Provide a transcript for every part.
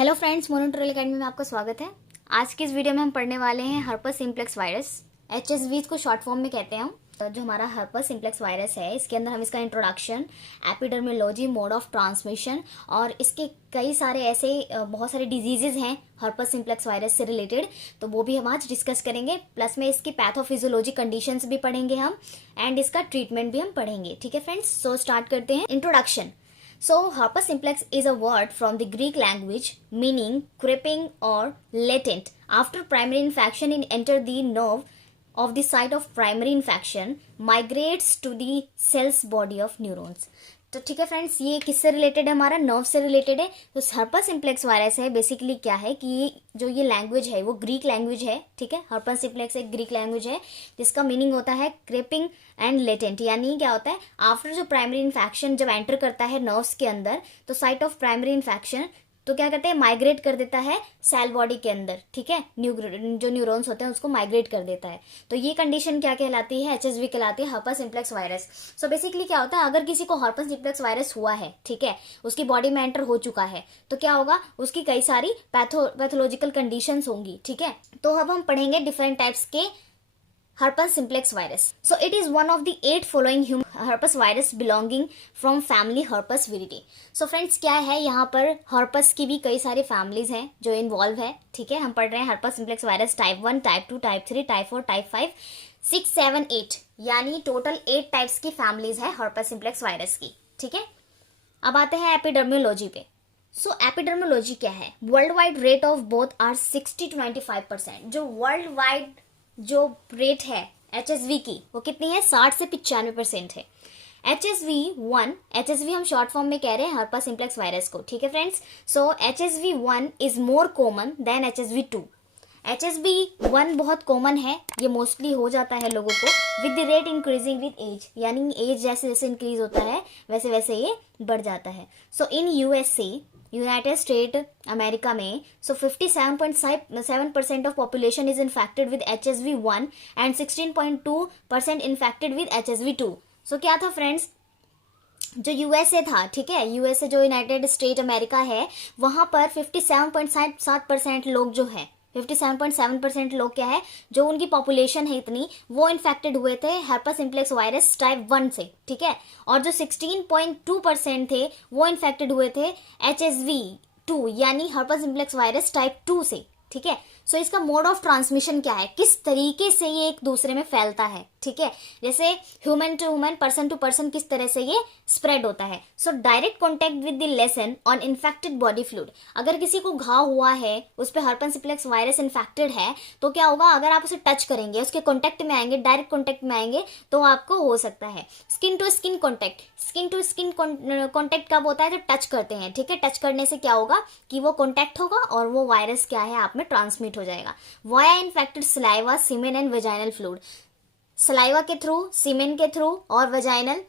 Hello friends, मोनोट्रोल academy में आपका स्वागत है। आज की इस वीडियो में हम पढ़ने वाले हैं हर्पस सिम्प्लेक्स वायरस, HSV को शॉर्ट फॉर्म में कहते हैं हम। तो जो हमारा हर्पस सिम्प्लेक्स वायरस है, इसके अंदर हम इसका इंट्रोडक्शन, एपिडर्मोलॉजी, मोड ऑफ ट्रांसमिशन और इसके कई सारे ऐसे बहुत सारे डिजीजेज हैं हर्पस सिम्प्लेक्स वायरस से रिलेटेड, तो वो भी हम आज डिस्कस करेंगे। प्लस में इसकी पैथोफिजियोलॉजी कंडीशंस भी पढ़ेंगे हम एंड इसका ट्रीटमेंट भी हम पढ़ेंगे। ठीक है फ्रेंड्स, सो स्टार्ट करते हैं। Introduction. So, herpes simplex is a word from the Greek language meaning creeping or latent. After primary infection, it enters the nerve of the site of primary infection, migrates to the cell's body of neurons. तो ठीक है friends, ये किससे related है? हमारा nerve से related है। तो हर्पस सिम्प्लेक्स वायरस है बेसिकली क्या है कि जो ये लैंग्वेज है वो ग्रीक लैंग्वेज है। ठीक है, हर्पस सिम्प्लेक्स एक ग्रीक लैंग्वेज है जिसका मीनिंग होता है क्रेपिंग एंड लेटेंट। यानी क्या होता है, आफ्टर जो प्राइमरी इन्फेक्शन जब एंटर करता है नर्व्स के अंदर, तो साइट ऑफ प्राइमरी इन्फेक्शन तो क्या करते हैं, माइग्रेट कर देता है सेल बॉडी के अंदर। ठीक है, जो न्यूरॉन्स होते हैं उसको माइग्रेट कर देता है। तो ये कंडीशन क्या कहलाती है? HSV कहलाती है, हर्पस सिम्प्लेक्स वायरस। सो बेसिकली क्या होता है, अगर किसी को हर्पस सिम्प्लेक्स वायरस हुआ है, ठीक है, उसकी बॉडी में एंटर हो चुका है, तो क्या होगा, उसकी कई सारी पैथोलॉजिकल कंडीशंस होंगी। ठीक है, तो अब हम पढ़ेंगे डिफरेंट टाइप्स के herpes simplex virus. So it is one of the 8 following human herpes virus belonging from family herpes viridae. So friends, क्या है यहाँ पर, herpes की भी कई सारी फैमिलीज हैं जो इन्वॉल्व है। ठीक है, हम पढ़ रहे हैं herpes simplex virus type 1, type 2, type 3, type 4, type 5, 6, 7, 8, यानी टोटल 8 टाइप्स की फैमिलीज है herpes simplex virus की। ठीक है, अब आते हैं एपिडर्मोलॉजी पे। सो एपिडर्मोलॉजी क्या है? Worldwide rate of both are 60 to 95%। जो वर्ल्ड वाइड जो रेट है HSV की वो कितनी है? 60 से 95% है। HSV1, HSV हम शॉर्ट फॉर्म में कह रहे हैं हर्पस सिम्प्लेक्स वायरस को। ठीक है friends, so HSV1 is more common than HSV2। HSV1 बहुत कॉमन है, ये मोस्टली हो जाता है लोगों को with the rate increasing with age, यानी एज जैसे जैसे इंक्रीज होता है वैसे वैसे ये बढ़ जाता है। सो इन USA, यूनाइटेड स्टेट अमेरिका में, सो 57.7% of population is infected with HSV1 and 16.2% infected with HSV2। सो क्या था फ्रेंड्स, जो USA था, ठीक है, USA जो यूनाइटेड स्टेट अमेरिका है, वहां पर 57.7% लोग जो है, 57.7% लोग क्या है, जो उनकी पॉपुलेशन है इतनी, वो इन्फेक्टेड हुए थे हर्पस सिम्प्लेक्स वायरस टाइप 1 से। ठीक है, और जो 16.2% थे वो इन्फेक्टेड हुए थे HSV2 यानी हर्पस सिम्प्लेक्स वायरस टाइप 2 से। ठीक है, सो इसका मोड ऑफ ट्रांसमिशन क्या है, किस तरीके से ये एक दूसरे में फैलता है? ठीक है, जैसे human to human, person to person किस तरह से ये स्प्रेड होता है। So direct contact with the lesion on infected body fluid. अगर किसी को घाव हुआ है, उस पर हर्पस सिम्प्लेक्स वायरस इन्फेक्टेड है, तो क्या होगा, अगर आप उसे टच करेंगे, उसके कॉन्टेक्ट में आएंगे, डायरेक्ट कॉन्टेक्ट में आएंगे, तो आपको हो सकता है skin to skin contact. Skin to skin contact कब होता है? जब टच करते हैं। ठीक है, टच करने से क्या होगा कि वो कॉन्टेक्ट होगा और वो वायरस क्या है आप में ट्रांसमिट हो जाएगा। Via infected saliva, semen and vaginal fluid. Saliva के थ्रू, सीमेन के थ्रू और वेजाइनल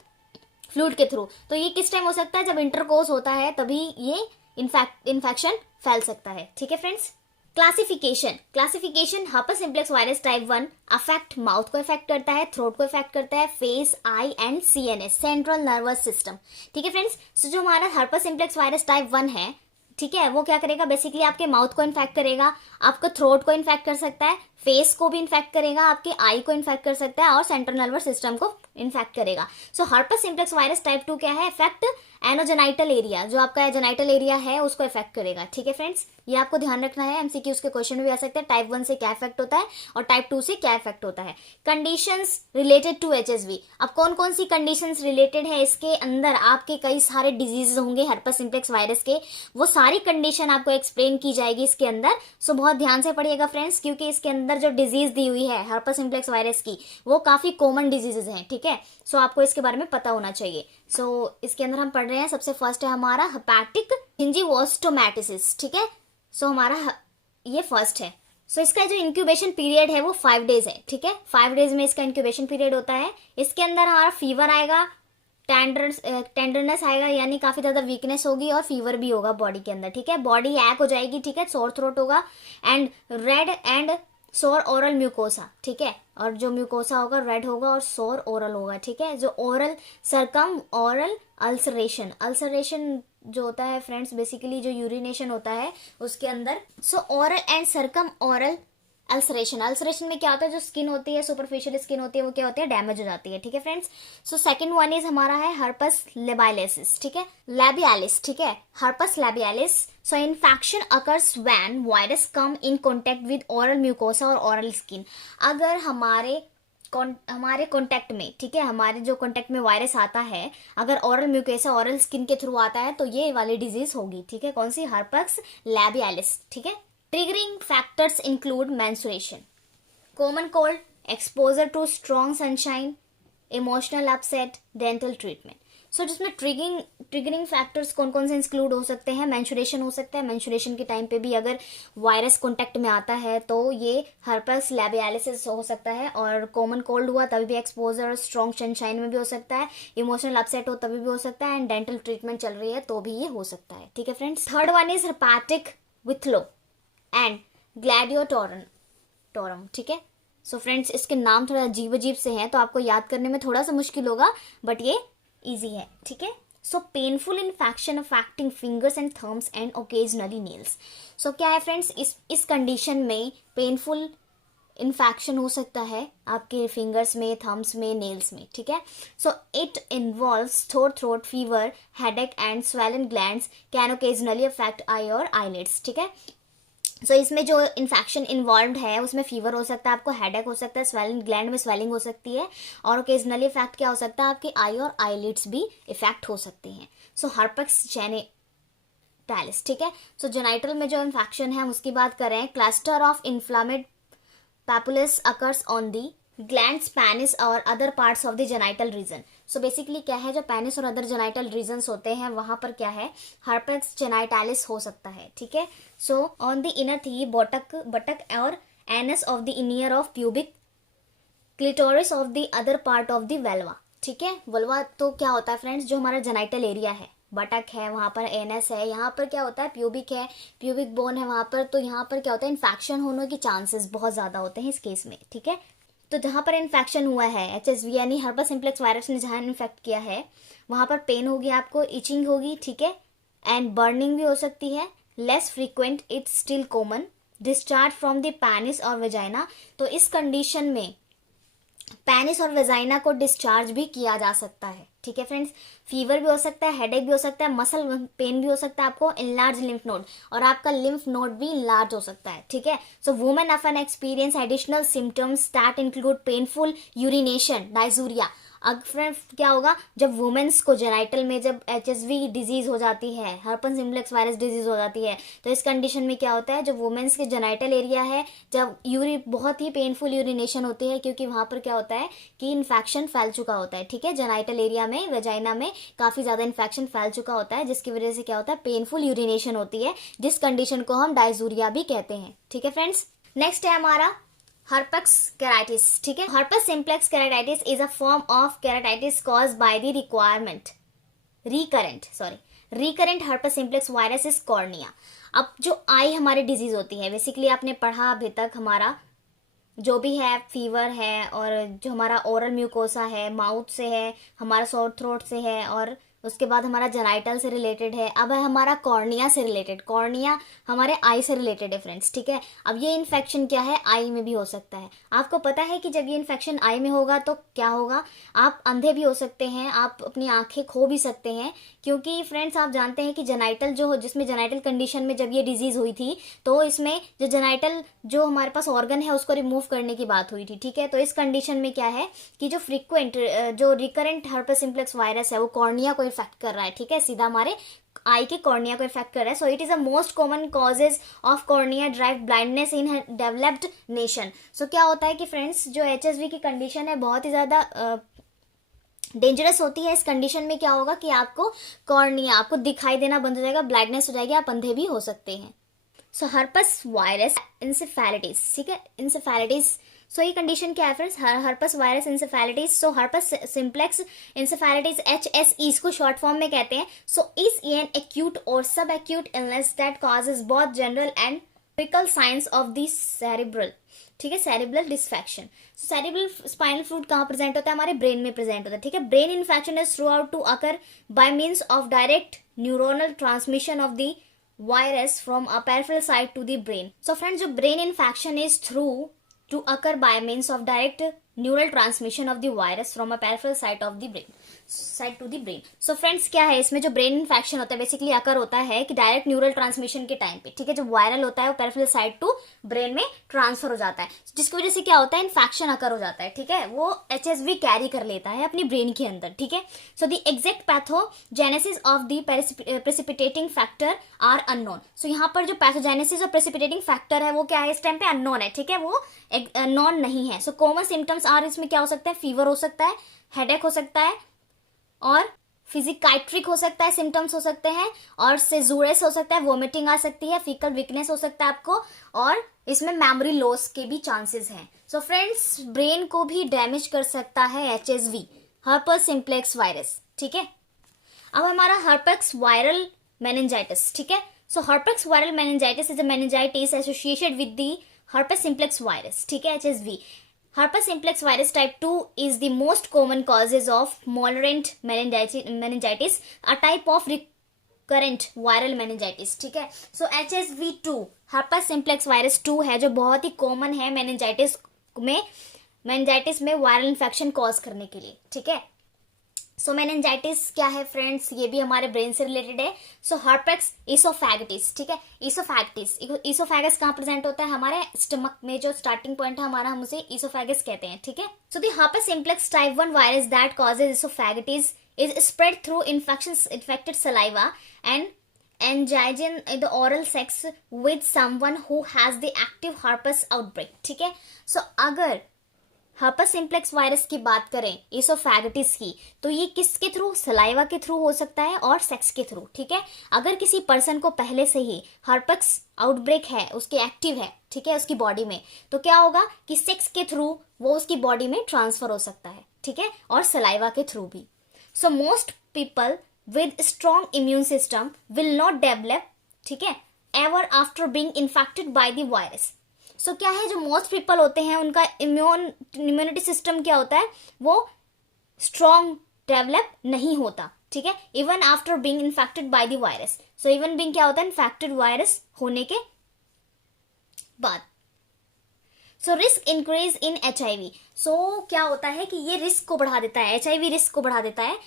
फ्लूइड के थ्रू। तो ये किस टाइम हो सकता है? जब इंटरकोर्स होता है तभी ये इन्फेक्शन फैल सकता है। ठीक है friends, classification herpes simplex virus type 1 affect mouth को इफेक्ट करता है, थ्रोट को इफेक्ट करता है, face, I and CNS, central nervous system. ठीक है फ्रेंड्स, सो जो हमारा हर्पस सिम्प्लेक्स वायरस टाइप 1 है, ठीक है, वो क्या करेगा, बेसिकली आपके माउथ को इन्फेक्ट करेगा, आपका थ्रोट को इन्फेक्ट कर सकता है, फेस को भी इन्फेक्ट करेगा, आपके आई को इन्फेक्ट कर सकता है और सेंट्रल नर्वस सिस्टम को इन्फेक्ट करेगा। सो हर्पस सिम्प्लेक्स वायरस टाइप 2 क्या है? इफेक्ट एनोजेनाइटल एरिया, जो आपका जेनाइटल एरिया है उसको इफेक्ट करेगा। ठीक है फ्रेंड्स, ये आपको ध्यान रखना है, MCQ के क्वेश्चन भी आ सकते हैं, टाइप 1 से क्या इफेक्ट होता है और टाइप 2 से क्या इफेक्ट होता है। कंडीशंस रिलेटेड टू HSV, अब कौन कौन सी कंडीशंस रिलेटेड है इसके अंदर, आपके कई सारे डिजीज होंगे हर्पस सिम्प्लेक्स वायरस के, वो सारी कंडीशन आपको एक्सप्लेन की जाएगी इसके अंदर। सो बहुत ध्यान से पढ़िएगा फ्रेंड्स, क्योंकि इसके अंदर जो डिजीज दी हुई है हर्पस सिम्प्लेक्स वायरस की, वो काफी कॉमन डिजीजेज हैं। ठीक है, सो आपको इसके बारे में पता होना चाहिए। सो इसके अंदर हम पढ़ रहे हैं, सबसे फर्स्ट है हमारा हेपेटिक गिंजिवोस्टोमैटिसिस। ठीक है, सो हमारा ये फर्स्ट है। सो इसका जो इंक्यूबेशन पीरियड है वो 5 डेज है। ठीक है, 5 डेज में इसका इंक्यूबेशन पीरियड होता है। इसके अंदर हमारा फीवर आएगा, टेंडरनेस आएगा, यानी काफी ज्यादा वीकनेस होगी और फीवर भी होगा बॉडी के अंदर। ठीक है, बॉडी एक हो जाएगी। ठीक है, सोर थ्रोट होगा एंड रेड एंड सोर ओरल म्यूकोसा। ठीक है, और जो म्यूकोसा होगा रेड होगा और सोर ओरल होगा। ठीक है, जो ओरल सरकम ओरल अल्सरेशन जो होता है फ्रेंड्स, बेसिकली जो यूरिनेशन होता है उसके अंदर। सो oral and circum oral ulceration, ulceration में क्या होता है, जो स्किन होती है, सुपरफिशियल स्किन होती है, वो क्या होती है, डैमेज हो जाती है। ठीक है friends. So second one is हमारा है हर्पस लेबाइलिस। ठीक है, लेबियालिस। ठीक है, herpes labialis. So infection occurs when virus come in contact with oral mucosa और ओरल स्किन। अगर हमारे कांटेक्ट में, ठीक है, हमारे जो कांटेक्ट में वायरस आता है, अगर ओरल म्यूकोसा ओरल स्किन के थ्रू आता है तो ये वाली डिजीज होगी। ठीक है, कौन सी, हर्पस लेबियालिस। ठीक है। Triggering factors include menstruation, common cold, exposure to strong sunshine, emotional upset, dental treatment. So जिसमें ट्रिगरिंग फैक्टर्स कौन कौन से इंक्लूड हो सकते हैं, मेंस्ट्रुएशन हो सकता है, मेंस्ट्रुएशन के टाइम पे भी अगर वायरस कॉन्टेक्ट में आता है तो ये हर्पस लेबियालिस हो सकता है, और कॉमन कोल्ड हुआ तभी भी एक्सपोजर, स्ट्रॉन्ग सनशाइन में भी हो सकता है, इमोशनल अपसेट हो तभी भी हो सकता है, एंड डेंटल ट्रीटमेंट चल रही है तो भी ये हो सकता है। ठीक है friends. Third one is herpetic whitlow and gladiatorum. ठीक है। सो फ्रेंड्स, इसके नाम थोड़ा अजीब अजीब से हैं तो आपको याद करने में थोड़ा सा मुश्किल होगा, बट ये इजी है। ठीक है। So painful infection affecting fingers and thumbs and occasionally nails. So क्या है फ्रेंड्स, इस कंडीशन में पेनफुल इन्फेक्शन हो सकता है आपके फिंगर्स में, थम्स में, नेल्स में। ठीक है। So it involves throat fever, headache and swollen glands can occasionally affect eye और आईलिड्स। ठीक है। सो इसमें जो इन्फेक्शन इन्वॉल्व है उसमें फीवर हो सकता है, आपको हेडेक हो सकता है, स्वेलिंग ग्लैंड में स्वेलिंग हो सकती है, और ओकेजनली इफेक्ट क्या हो सकता है, आपकी आई और आईलिड्स भी इफेक्ट हो सकती हैं। सो हर्पस जेनिटालिस। ठीक है। सो जेनाइटल में जो इन्फेक्शन है उसकी बात करें, cluster of inflamed papules occurs on the glans, penis और other parts of the genital region. So basically क्या है, जो पेनिस और अदर जेनाइटल रीजन्स होते हैं वहां पर क्या है, हर्पस जेनाइटालिस हो सकता है। ठीक है। So on the inner thigh buttock और anus of the inner of pubic clitoris of the other part of the vulva. ठीक है। वल्वा तो क्या होता है फ्रेंड्स, जो हमारा जेनाइटल एरिया है, बटक है, वहां पर एनएस है, यहाँ पर क्या होता है, प्यूबिक है, प्यूबिक बोन है वहां पर, तो यहाँ पर क्या होता है, इन्फेक्शन होने के चांसेस बहुत ज्यादा होते हैं इस केस में। ठीक है। तो जहां पर इन्फेक्शन हुआ है, HSV यानी हर्पस सिम्प्लेक्स वायरस ने जहां इन्फेक्ट किया है वहां पर पेन होगी, आपको इचिंग होगी। ठीक है। एंड बर्निंग भी हो सकती है, less frequent, it's still common, discharge from the penis और वेजाइना। तो इस कंडीशन में पेनिस और वेजाइना को डिस्चार्ज भी किया जा सकता है। ठीक है फ्रेंड्स। फीवर भी हो सकता है, हेडेक भी हो सकता है, मसल पेन भी हो सकता है, आपको इनलार्ज लिम्फ नोड, और आपका लिम्फ नोड भी इनलार्ज हो सकता है। ठीक है। So women often experience additional symptoms that include painful urination, dysuria. अब फ्रेंड्स क्या होगा, जब वुमेन्स को जेनाइटल में जब HSV डिजीज हो जाती है, हर्पस सिम्प्लेक्स वायरस डिजीज हो जाती है, तो इस कंडीशन में क्या होता है, जो वुमेन्स के जेनाइटल एरिया है, जब बहुत ही पेनफुल यूरिनेशन होती है, क्योंकि वहां पर क्या होता है कि इन्फेक्शन फैल चुका होता है। ठीक है। जेनाइटल एरिया में, वेजाइना में काफी ज्यादा इन्फेक्शन फैल चुका होता है, जिसकी वजह से क्या होता है, पेनफुल यूरिनेशन होती है, जिस कंडीशन को हम डायजूरिया भी कहते हैं। ठीक है फ्रेंड्स। नेक्स्ट है हमारा हर्पस केराटिस। ठीक है। Herpes simplex keratitis is a form of keratitis caused by the recurrent herpes simplex virus is cornea. अब जो आई हमारी डिजीज होती है, बेसिकली आपने पढ़ा अभी तक, हमारा जो भी है फीवर है, और जो हमारा ओरल म्यूकोसा है, माउथ से है, हमारा सोर थ्रोट से है, और उसके बाद हमारा जेनाइटल से रिलेटेड है। अब है हमारा कॉर्निया से रिलेटेड, कॉर्निया हमारे आई से रिलेटेड है फ्रेंड्स। ठीक है। अब ये इन्फेक्शन क्या है, आई में भी हो सकता है। आपको पता है कि जब ये इन्फेक्शन आई में होगा तो क्या होगा, आप अंधे भी हो सकते हैं, आप अपनी आंखें खो भी सकते हैं, क्योंकि फ्रेंड्स आप जानते हैं कि जेनाइटल जो जिसमें जेनाइटल कंडीशन में जब ये डिजीज हुई थी तो इसमें जो जेनाइटल जो हमारे पास ऑर्गन है उसको रिमूव करने की बात हुई थी। ठीक है। तो इस कंडीशन में क्या है कि जो फ्रीक्वेंट जो रिकरेंट हर्पस सिम्प्लेक्स वायरस है वो कॉर्निया को इफेक्ट कर रहा है। ठीक है। सीधा हमारे आई के कॉर्निया को इफेक्ट कर रहा है। So it is a most common causes of cornea drive blindness in developed nation. So क्या होता है कि फ्रेंड्स जो HSV की कंडीशन है बहुत ही ज्यादा डेंजरस होती है। इस कंडीशन में क्या होगा कि आपको कॉर्निया, आपको दिखाई देना बंद हो जाएगा, ब्लाइंडनेस हो जाएगी, आप अंधे भी हो सकते हैं। सो हर्पस वायरस इंसेफेलाइटिस। ठीक है। इंसेफेलाइटिस, सो ये कंडीशन क्या है फ्रेंड्स, हर्पस वायरस इंसेफेलाइटिस। सो हर्पस सिम्प्लेक्स इंसेफेलाइटिस, HSE इसको शॉर्ट फॉर्म में कहते हैं। सो इज एन एक्यूट और सब acute illness that causes both general and typical science of the cerebral, ठीक है, cerebral disaffection. Cerebral spinal fluid कहाँ present होता है? हमारे ब्रेन में प्रेजेंट होता है, ठीक है। Brain infection is through out to occur by means of direct neuronal transmission of the virus from a peripheral side to the brain. So friends, जो brain infection is through to occur by means of direct neural transmission of the virus from a peripheral side of the brain, side to the brain. So friends, क्या है इसमें जो brain infection होता है basically अकर होता है कि direct neural transmission के टाइम पे, ठीक है, जो वायरल होता है वो पेरिफेरल साइड टू ब्रेन में ट्रांसफर हो जाता है, जिसकी वजह से क्या होता है, इन्फेक्शन अकर हो जाता है, ठीक है, वो HSV कैरी कर लेता है अपनी ब्रेन के अंदर, ठीक है। So the exact pathogenesis of the precipitating factor are unknown. So यहाँ पर जो पैथोजेनेसिस और प्रेसिपिटेटिंग फैक्टर है वो क्या है, इस टाइम पे अननोन है, ठीक है, वो नॉन नहीं है। सो कॉमन सिम्टम्स आर, इसमें क्या हो सकता है, फीवर हो सकता है, हेडेक हो सकता है, और फिजिकाइट्रिक हो सकता है, सिम्टम्स हो सकते हैं, और सेजूरेस हो सकता है, वोमिटिंग आ सकती है, फीकल वीकनेस हो सकता है आपको, और इसमें मेमोरी लॉस के भी चांसेस हैं। सो फ्रेंड्स, ब्रेन को भी डैमेज कर सकता है HSV, हर्पस सिम्प्लेक्स वायरस, ठीक है। अब हमारा हर्पेक्स वायरल मेनिंजाइटिस, ठीक है। So herpes viral meningitis is a meningitis associated with the herpes simplex virus, ठीक है, HSV। Herpes simplex virus type 2 is the most common causes of malignant meningitis, a type of recurrent viral meningitis, ठीक है। So HSV2 herpes simplex virus 2 है जो बहुत ही common है meningitis में viral infection cause करने के लिए, ठीक है। सो मेनिंजाइटिस क्या है फ्रेंड्स, ये भी हमारे ब्रेन से रिलेटेड है। सो हर्पेक्स इसोफैगिटिस, ठीक है, इसोफैगस कहाँ प्रेजेंट होता है, हमारे स्टमक में जो स्टार्टिंग पॉइंट है हमारा, हम उसे इसोफैगस कहते हैं, ठीक है। So the herpes simplex type 1 virus that causes oesophagitis is spread through infected saliva and engaging in the oral sex with someone who has the active herpes outbreak, ठीक है। सो अगर हर्पेस सिम्प्लेक्स वायरस की बात करें इसोफैगिटिस की, तो ये किसके थ्रू, सलाइवा के थ्रू हो सकता है और सेक्स के थ्रू, ठीक है। अगर किसी पर्सन को पहले से ही हर्पेक्स आउटब्रेक है, उसके एक्टिव है, ठीक है, उसकी बॉडी में, तो क्या होगा कि सेक्स के थ्रू वो उसकी बॉडी में ट्रांसफर हो सकता है, ठीक है, और सलाइवा के थ्रू भी। So most people with strong immune system will not develop, ठीक है, ever after being infected by the virus. So क्या है, जो मोस्ट पीपल होते हैं उनका इम्यूनिटी सिस्टम क्या होता है, वो स्ट्रॉन्ग डेवलप नहीं होता, ठीक है, even after being infected by the virus. So even being क्या होता है, इन्फेक्टेड वायरस होने के बाद। So risk increase in HIV। सो क्या होता है कि ये रिस्क को बढ़ा देता है, HIV रिस्क को बढ़ा देता है।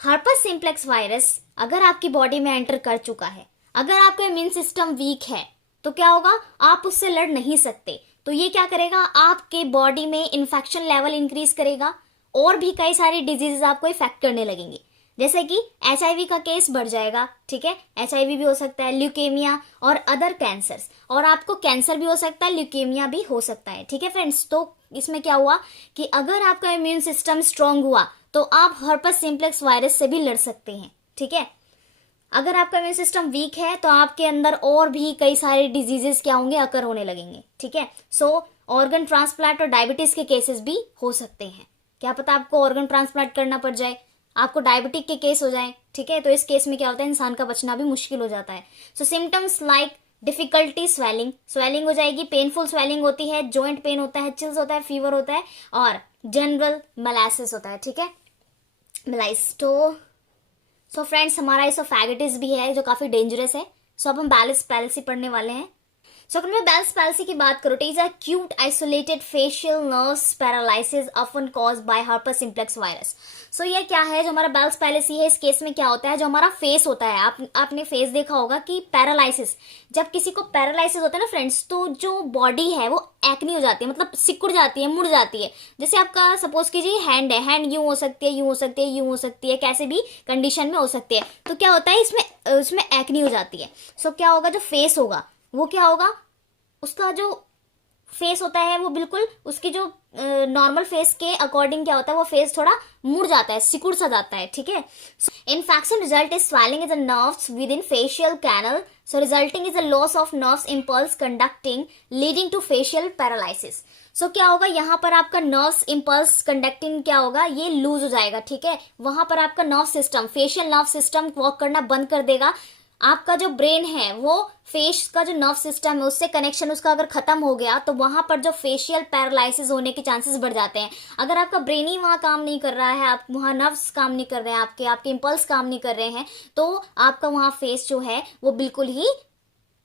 हर्पेस सिम्प्लेक्स वायरस अगर आपकी बॉडी में एंटर कर चुका है, अगर आपका इम्यून सिस्टम वीक है, तो क्या होगा, आप उससे लड़ नहीं सकते, तो ये क्या करेगा, आपके बॉडी में इन्फेक्शन लेवल इंक्रीज करेगा, और भी कई सारी डिजीजेस आपको इफेक्ट करने लगेंगे, जैसे कि HIV का केस बढ़ जाएगा, ठीक है, HIV भी हो सकता है, ल्यूकेमिया और अदर कैंसर्स, और आपको कैंसर भी हो सकता है, ल्यूकेमिया भी हो सकता है, ठीक है फ्रेंड्स। तो इसमें क्या हुआ कि अगर आपका इम्यून सिस्टम स्ट्रांग हुआ तो आप हर्पेस सिम्प्लेक्स वायरस से भी लड़ सकते हैं, ठीक है। अगर आपका इम्यून सिस्टम वीक है तो आपके अंदर और भी कई सारे डिजीजेस क्या होंगे, अकर होने लगेंगे, ठीक है। सो ऑर्गन ट्रांसप्लांट और डायबिटीज के केसेस भी हो सकते हैं, क्या पता आपको ऑर्गन ट्रांसप्लांट करना पड़ जाए, आपको डायबिटिक के केस हो जाए, ठीक है, तो इस केस में क्या होता है, इंसान का बचना भी मुश्किल हो जाता है। सो सिम्टम्स लाइक डिफिकल्टी स्वेलिंग हो जाएगी, पेनफुल स्वेलिंग होती है, जॉइंट पेन होता है, चिल्स होता है, फीवर होता है, और जनरल मेलाइसिस होता है, ठीक है, मेलाइस। सो फ्रेंड्स, हमारा इसोफैगिटिस भी है जो काफी डेंजरस है। सो अब हम बैलेंस पैल्सी पढ़ने वाले हैं। सो अगर मैं बैलेंस पैल्सी की बात करूँ, it is acute isolated facial nerves paralysis often caused by herpes simplex virus. So ये क्या है, जो हमारा बैलेंस पैल्सी है, इस केस में क्या होता है, जो हमारा फेस होता है, आपने फेस देखा होगा कि पैरालिसिस, जब किसी को पैरालिसिस होता है ना फ्रेंड्स, तो जो बॉडी है वो एक्नी हो जाती है, मतलब सिकुड़ जाती है, मुड़ जाती है। जैसे आपका सपोज कीजिए हैंड है, हैंड यूं हो सकती है, यूं हो सकती है, यूं हो सकती है, कैसे भी कंडीशन में हो सकती है। तो क्या होता है, इसमें एक्नी हो जाती है। सो क्या होगा, जो फेस होगा वो क्या होगा, उसका जो फेस होता है वो बिल्कुल उसकी जो नॉर्मल फेस के अकॉर्डिंग क्या होता है, वो फेस थोड़ा मुड़ जाता है, सिकुड़ सा जाता है, ठीक है। Infection result is swelling is the nerves with in facial canal, so resulting is a loss of nerves impulse conducting leading to facial paralysis. So क्या होगा, यहाँ पर आपका नर्व्स इंपल्स कंडक्टिंग क्या होगा, ये लूज हो जाएगा, ठीक है, वहां पर आपका nerve system, facial nerve system work करना बंद कर देगा, आपका जो ब्रेन है वो फेस का जो नर्व सिस्टम है उससे कनेक्शन उसका अगर खत्म हो गया तो वहां पर जो फेशियल पैरालिसिस होने के चांसेस बढ़ जाते हैं। अगर आपका ब्रेन ही वहां काम नहीं कर रहा है, आप वहां नर्व्स काम नहीं कर रहे हैं, आपके इंपल्स काम नहीं कर रहे हैं, तो आपका वहां फेस जो है वो बिल्कुल ही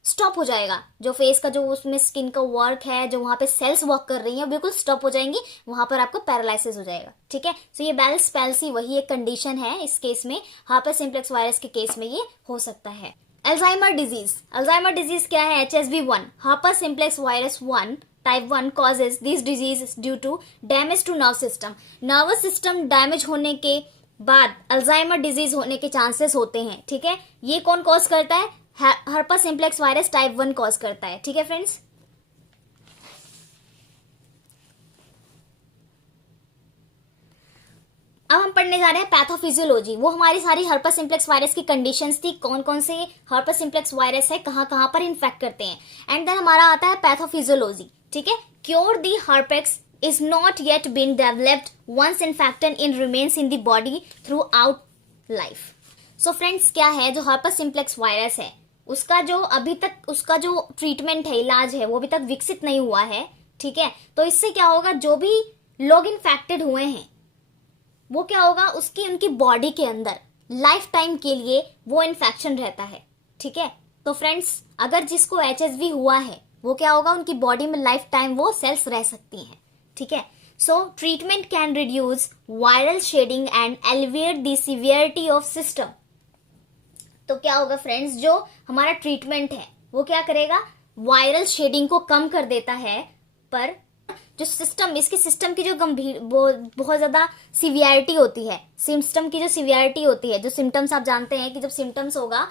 स्टॉप हो जाएगा। जो फेस का जो उसमें स्किन का वर्क है, जो वहां पे सेल्स वर्क कर रही है, बिल्कुल स्टॉप हो जाएंगी, वहां पर आपको पैरालिसिस हो जाएगा। ठीक है, तो ये बेल्स पैल्सी वही एक कंडीशन है। इस केस में हर्पेस सिम्प्लेक्स वायरस के केस में ये हो सकता है। अल्जाइमर डिजीज, अल्जाइमर डिजीज क्या है? HSV1 herpes simplex virus 1 type 1 causes these diseases due to damage to nerve system। Nervous system damage होने के बाद अल्जाइमर डिजीज होने के चांसेस होते हैं। ठीक है, ये कौन कॉज करता है? Herpes simplex virus type 1 cause करता है। ठीक है फ्रेंड्स, अब हम पढ़ने जा रहे हैं पैथोफिजियोलॉजी। वो हमारी सारी हर्पेस सिम्प्लेक्स वायरस की कंडीशंस थी, कौन कौन से हर्पेस सिम्प्लेक्स वायरस है, कहां कहां पर इन्फेक्ट करते हैं। एंड देन हमारा आता है पैथोफिजियोलॉजी। ठीक है, cure the herpes is not yet been developed once infected in remains in the body throughout life। so friends, क्या है जो हर्पेस सिम्प्लेक्स वायरस है उसका जो अभी तक उसका जो ट्रीटमेंट है, इलाज है, वो अभी तक विकसित नहीं हुआ है। ठीक है, तो इससे क्या होगा, जो भी लोग इन्फेक्टेड हुए हैं वो क्या होगा, उनकी बॉडी के अंदर लाइफ टाइम के लिए वो इन्फेक्शन रहता है। ठीक है, तो फ्रेंड्स अगर जिसको HSV हुआ है वो क्या होगा, उनकी बॉडी में लाइफ टाइम वो सेल्स रह सकती हैं। ठीक है, so treatment can reduce viral shedding and alleviate the severity of system. तो क्या होगा फ्रेंड्स, जो हमारा ट्रीटमेंट है वो क्या करेगा, वायरल शेडिंग को कम कर देता है, पर जो इसके सिस्टम की जो गंभीर बहुत ज्यादा सिवियरिटी होती है, सिस्टम की जो सिवियरिटी होती है, जो सिम्टम्स आप जानते हैं कि जब सिम्टम्स होगा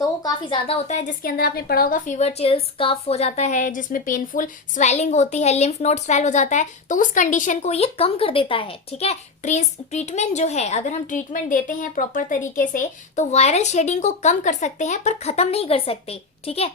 तो काफी ज्यादा होता है, जिसके अंदर आपने पढ़ा होगा फीवर, चिल्स, कफ हो जाता है, जिसमें पेनफुल स्वेलिंग होती है, लिम्फ नोड स्वेल हो जाता है, तो उस कंडीशन को ये कम कर देता है। ठीक है, ट्रीटमेंट जो है, अगर हम ट्रीटमेंट देते हैं प्रॉपर तरीके से तो वायरल शेडिंग को कम कर सकते हैं पर खत्म नहीं कर सकते। ठीक है,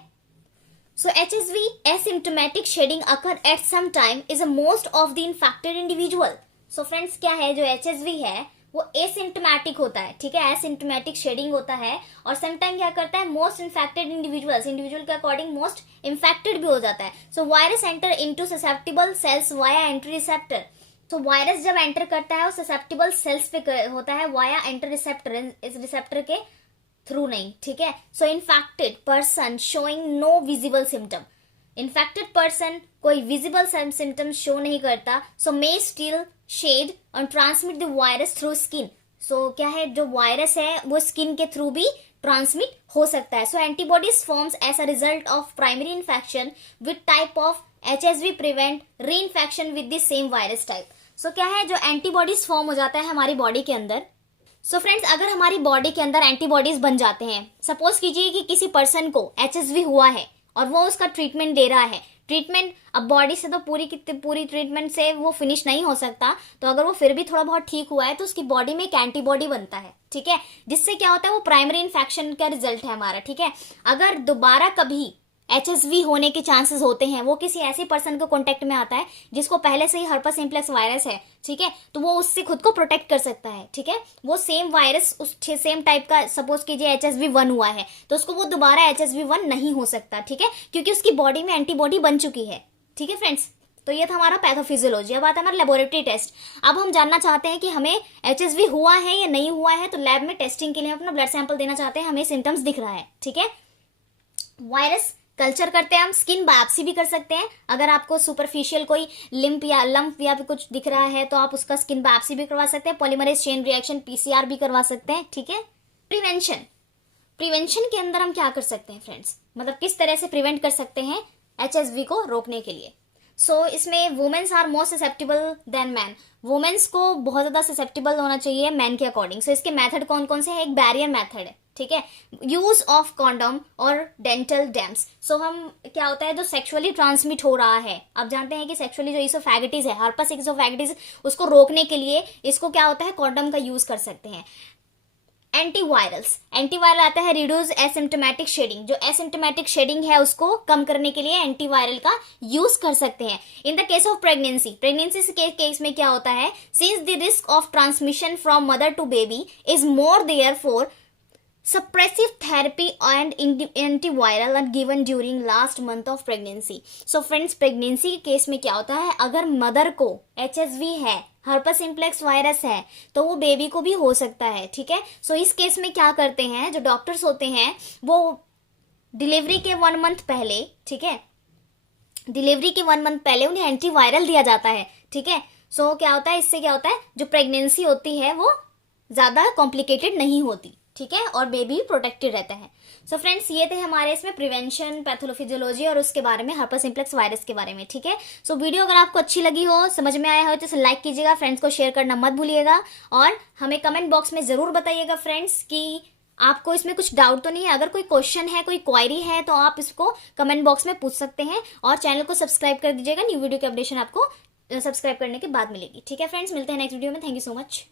so HSV asymptomatic shedding occur at some time is a most of the infected individual। so friends, क्या है जो HSV है वो एसिम्टोमेटिक होता है। ठीक है, एसिम्टोमेटिक शेडिंग होता है और समटाइम क्या करता है, मोस्ट इन्फेक्टेड इंडिविजुअल के अकॉर्डिंग मोस्ट इन्फेक्टेड भी हो जाता है। So virus enter into susceptible cells via entry receptor. तो वायरस जब एंटर करता है वो ससेप्टिबल सेल्स पे होता है वाया एंटर रिसेप्टर, इस रिसेप्टर के थ्रू नहीं। ठीक है, so infected person showing no visible symptom, infected person कोई विजिबल सिम्टम शो नहीं करता, सो मे स्टिल शेड और transmit the virus through skin. सो क्या है, जो वायरस है वो स्किन के थ्रू भी ट्रांसमिट हो सकता है। So antibodies forms as a result of primary infection with type of HSV prevent reinfection with the same virus type. So क्या है, जो एंटीबॉडीज फॉर्म हो जाता है हमारी बॉडी के अंदर। सो फ्रेंड्स, अगर हमारी बॉडी के अंदर एंटीबॉडीज बन जाते हैं, सपोज कीजिए कि किसी पर्सन को HSV हुआ है और वो उसका ट्रीटमेंट दे रहा है, ट्रीटमेंट अब बॉडी से तो पूरी ट्रीटमेंट से वो फिनिश नहीं हो सकता, तो अगर वो फिर भी थोड़ा बहुत ठीक हुआ है तो उसकी बॉडी में एक एंटीबॉडी बनता है। ठीक है, जिससे क्या होता है, वो प्राइमरी इन्फेक्शन का रिजल्ट है हमारा। ठीक है, अगर दोबारा कभी HSV होने के चांसेस होते हैं, वो किसी ऐसे पर्सन के कांटेक्ट में आता है जिसको पहले से ही हर्पेस सिम्प्लेक्स वायरस है, ठीक है, तो वो उससे खुद को प्रोटेक्ट कर सकता है। ठीक है, वो सेम वायरस उस सेम टाइप का सपोज कीजिए HSV1 हुआ है तो उसको वो दोबारा HSV1 नहीं हो सकता। ठीक है, क्योंकि उसकी बॉडी में एंटीबॉडी बन चुकी है। ठीक है फ्रेंड्स, तो ये था हमारा पैथोफिजियोलॉजी। अब आता है हमारा लेबोरेटरी टेस्ट। अब हम जानना चाहते हैं कि हमें HSV हुआ है या नहीं हुआ है, तो लैब में टेस्टिंग के लिए हम अपना ब्लड सैंपल देना चाहते हैं, हमें सिम्टम्स दिख रहा है। ठीक है, वायरस कल्चर करते हैं हम, स्किन बायोप्सी भी कर सकते हैं। अगर आपको सुपरफिशियल कोई लंप या भी कुछ दिख रहा है तो आप उसका स्किन बायोप्सी भी करवा सकते हैं, पॉलीमरेज चेन रिएक्शन PCR भी करवा सकते हैं। ठीक है, प्रिवेंशन के अंदर हम क्या कर सकते हैं फ्रेंड्स, मतलब किस तरह से प्रिवेंट कर सकते हैं HSV को रोकने के लिए। इसमें womens are more susceptible than man, womens को बहुत ज्यादा ससेप्टिबल होना चाहिए मैन के अकॉर्डिंग। इसके मेथड कौन कौन से हैं, एक बैरियर मेथड है। ठीक है, यूज ऑफ कॉन्डम और डेंटल डैम्स। हम क्या होता है, जो सेक्सुअली ट्रांसमिट हो रहा है, आप जानते हैं कि सेक्सुअली जो इसोफैगिटिस है, हर्पेस इसोफैगिटिस, उसको रोकने के लिए इसको क्या होता है, कॉन्डम का यूज कर सकते हैं। एंटीवायरल आता है रिड्यूस एसिम्टोमेटिक शेडिंग, जो एसिम्टोमेटिक शेडिंग है उसको कम करने के लिए एंटीवायरल का यूज कर सकते हैं। In the case of pregnancy के केस में क्या होता है, since the risk of transmission from mother to baby is more there for suppressive therapy and antiviral are given during last month of pregnancy. So friends, pregnancy के case में क्या होता है, अगर मदर को HSV है, हर्पस सिम्प्लेक्स वायरस है, तो वो बेबी को भी हो सकता है, ठीक है। सो इस केस में क्या करते हैं, जो डॉक्टर्स होते हैं वो डिलीवरी के 1 मंथ पहले, ठीक है, डिलीवरी के 1 मंथ पहले उन्हें एंटीवायरल दिया जाता है, ठीक है। सो क्या होता है, इससे क्या होता है, जो प्रेगनेंसी होती है वो ज़्यादा कॉम्प्लिकेटेड नहीं होती, ठीक है, और बेबी भी प्रोटेक्टेड रहता है। सो फ्रेंड्स, ये थे हमारे इसमें प्रिवेंशन, पैथोफिजियोलॉजी और उसके बारे में, हर्पस सिम्प्लेक्स वायरस के बारे में, ठीक है। सो वीडियो अगर आपको अच्छी लगी हो, समझ में आया हो, तो इसे लाइक कीजिएगा, फ्रेंड्स को शेयर करना मत भूलिएगा, और हमें कमेंट बॉक्स में ज़रूर बताइएगा फ्रेंड्स कि आपको इसमें कुछ डाउट तो नहीं है। अगर कोई क्वेश्चन है, कोई क्वायरी है, तो आप इसको कमेंट बॉक्स में पूछ सकते हैं, और चैनल को सब्सक्राइब कर दीजिएगा। न्यू वीडियो की अपडेशन आपको सब्सक्राइब करने के बाद मिलेगी, ठीक है फ्रेंड्स। मिलते हैं नेक्स्ट वीडियो में। Thank you so much.